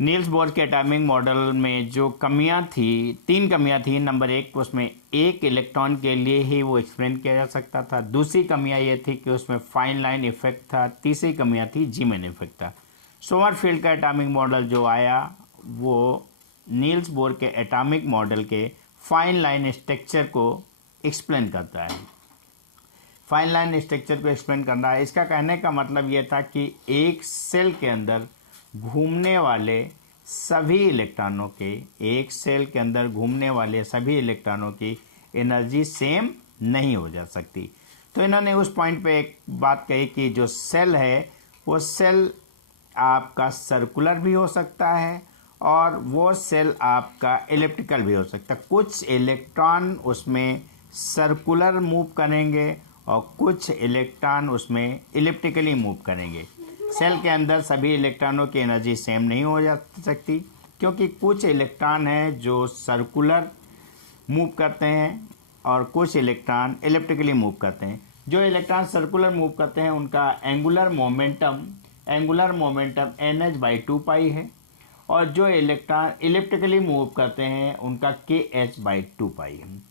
Niels Bohr के atomic model में जो कमियां थी, 3 कमियां थी। नंबर 1, उसमें एक इलेक्ट्रॉन के लिए ही वो एक्सप्लेन किया जा सकता था। दूसरी कमियां ये थी कि उसमें फाइन लाइन इफेक्ट था। तीसरी कमियां थी जीमैन इफेक्ट था। सोमरफील्ड का एटॉमिक मॉडल जो आया वो नील्स बोर के एटॉमिक मॉडल के फाइन लाइन स्ट्रक्चर को एक्सप्लेन करता है। फाइन लाइन स्ट्रक्चर को एक्सप्लेन करना है, इसका कहने का मतलब ये था कि एक सेल के अंदर घूमने वाले सभी इलेक्ट्रॉनों के, एक सेल के अंदर घूमने वाले सभी इलेक्ट्रॉनों की एनर्जी सेम नहीं हो जा सकती। तो इन्होंने उस पॉइंट पे एक बात कही कि जो सेल है वो सेल आपका सर्कुलर भी हो सकता है और वो सेल आपका एलिप्टिकल भी हो सकता है। कुछ इलेक्ट्रॉन उसमें सर्कुलर मूव करेंगे और कुछ इलेक्ट्रॉन उसमें एलिप्टिकली मूव करेंगे। सेल के अंदर सभी इलेक्ट्रॉनों की एनर्जी सेम नहीं हो जा सकती, क्योंकि कुछ इलेक्ट्रॉन हैं जो सर्कुलर मूव करते हैं और कुछ इलेक्ट्रॉन एलिप्टिकली मूव करते हैं। जो इलेक्ट्रॉन सर्कुलर मूव करते हैं उनका एंगुलर मोमेंटम NH/2 पाई है और जो इलेक्ट्रॉन एलिप्टिकली मूव करते हैं उनका KH/2 पाई है।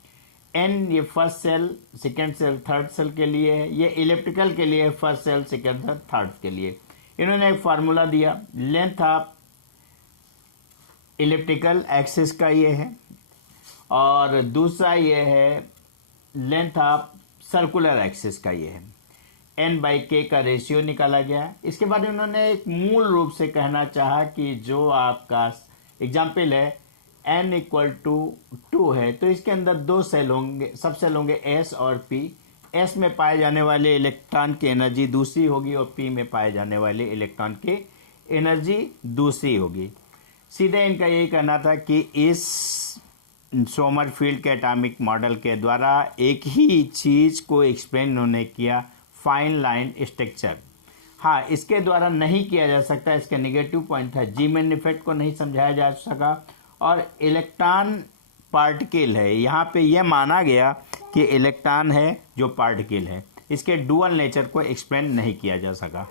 N ये first cell, second cell, third cell के लिए है। ये इलेप्टिकल के लिए first cell, second cell, third के लिए। इन्होंने एक फार्मूला दिया, लेंथ ऑफ इलिप्टिकल एक्सिस का ये है और दूसरा ये है लेंथ ऑफ सर्कुलर एक्सिस का ये है। N/K का रेशियो निकाला गया। इसके बाद इन्होंने एक मूल रूप से कहना चाहा कि जो आपका एग्जाम्पल है N = 2 है तो इसके अंदर 2 सेल होंगे, सब सेल होंगे S और P। S में पाए जाने वाले इलेक्ट्रॉन की एनर्जी दूसरी होगी और P में पाए जाने वाले इलेक्ट्रॉन की एनर्जी दूसरी होगी। सीधे इनका यही कहना था कि इस सोमरफील्ड के एटॉमिक मॉडल के द्वारा एक ही चीज़ को एक्सप्लेन उन्होंने किया, फाइन लाइन स्ट्रक्चर। हाँ, इसके द्वारा नहीं किया जा सकता, इसका नेगेटिव पॉइंट था, जीमैन इफेक्ट को नहीं समझाया जा सका और इलेक्ट्रॉन पार्टिकल है। यहाँ पे यह माना गया कि इलेक्ट्रॉन है जो पार्टिकल है, इसके डुअल नेचर को एक्सप्लेन नहीं किया जा सका।